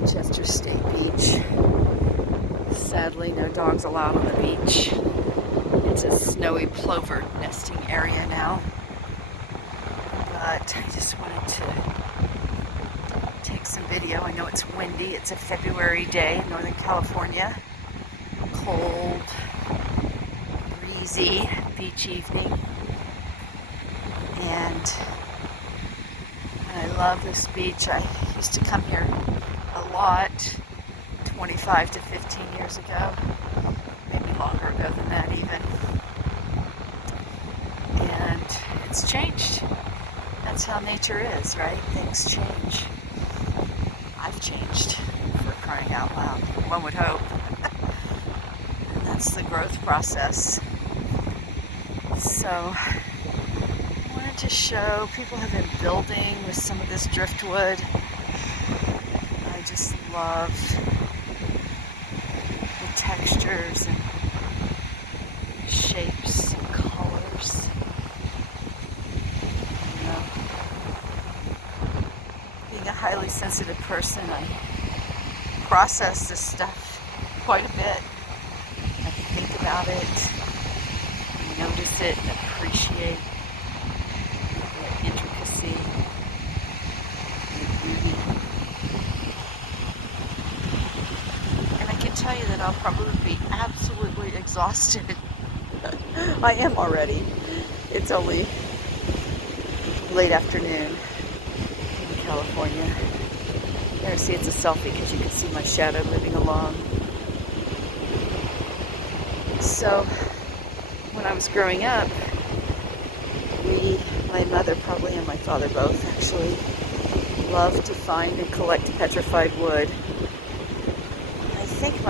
Manchester State Beach. Sadly, no dogs allowed on the beach. It's a snowy plover nesting area now. But I just wanted to take some video. I know it's windy. It's a February day in Northern California. Cold, breezy beach evening. And I love this beach. I used to come here a lot 25 to 15 years ago, maybe longer ago than that even. And it's changed. That's how nature is, right? Things change. I've changed, for crying out loud. One would hope. And that's the growth process. So I wanted to show people have been building with some of this driftwood. I just love the textures and shapes and colors. You know, being a highly sensitive person, I process this stuff quite a bit. I think about it, notice it, appreciate the intricacy, the beauty. And I can tell you that I'll probably be absolutely exhausted. I am already. It's only late afternoon in California. There, see, it's a selfie because you can see my shadow moving along. So, when I was growing up, my mother probably and my father both actually, loved to find and collect petrified wood. I think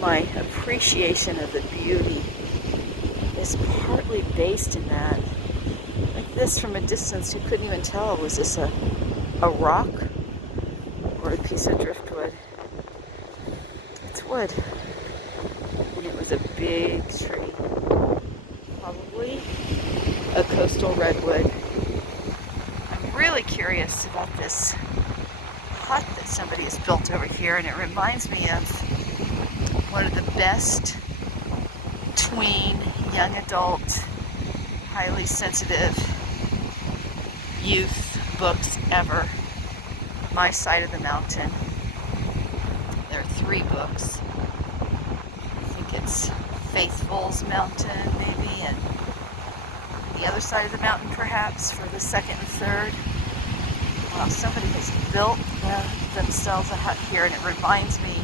my appreciation of the beauty is partly based in that. Like this, from a distance, you couldn't even tell, was this a rock or a piece of driftwood? It's wood. And it was a big tree. Probably a coastal redwood. I'm really curious about this hut that somebody has built over here, and it reminds me of one of the best tween, young adult, highly sensitive youth books ever. My Side of the Mountain. There are 3 books. I think it's Faithful's Mountain, maybe, and the other side of the mountain, perhaps, for the 2nd and 3rd. Well, somebody has built themselves a hut here, and it reminds me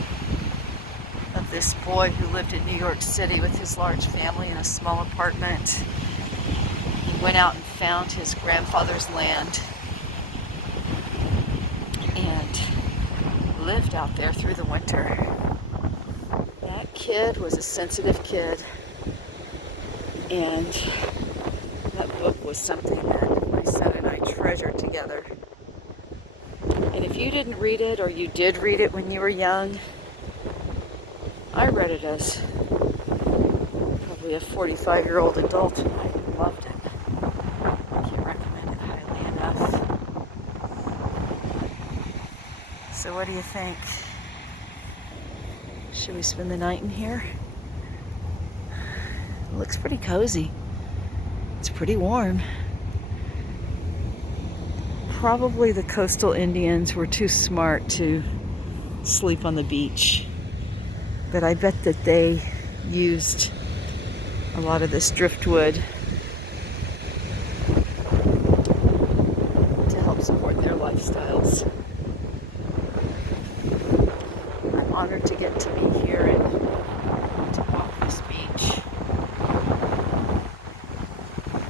of this boy who lived in New York City with his large family in a small apartment. He went out and found his grandfather's land and lived out there through the winter. That kid was a sensitive kid, and that book was something that my son and I treasured together. And if you didn't read it, or you did read it when you were young, I read it as probably a 45-year-old adult, and I loved it. I can't recommend it highly enough. So what do you think? Should we spend the night in here? It looks pretty cozy. It's pretty warm. Probably the coastal Indians were too smart to sleep on the beach. But I bet that they used a lot of this driftwood to help support their lifestyles. I'm honored to get to be here and to walk this beach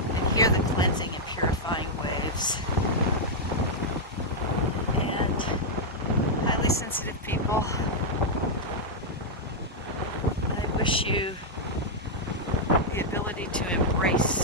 and hear the cleansing and purifying waves. And highly sensitive people, I wish you the ability to embrace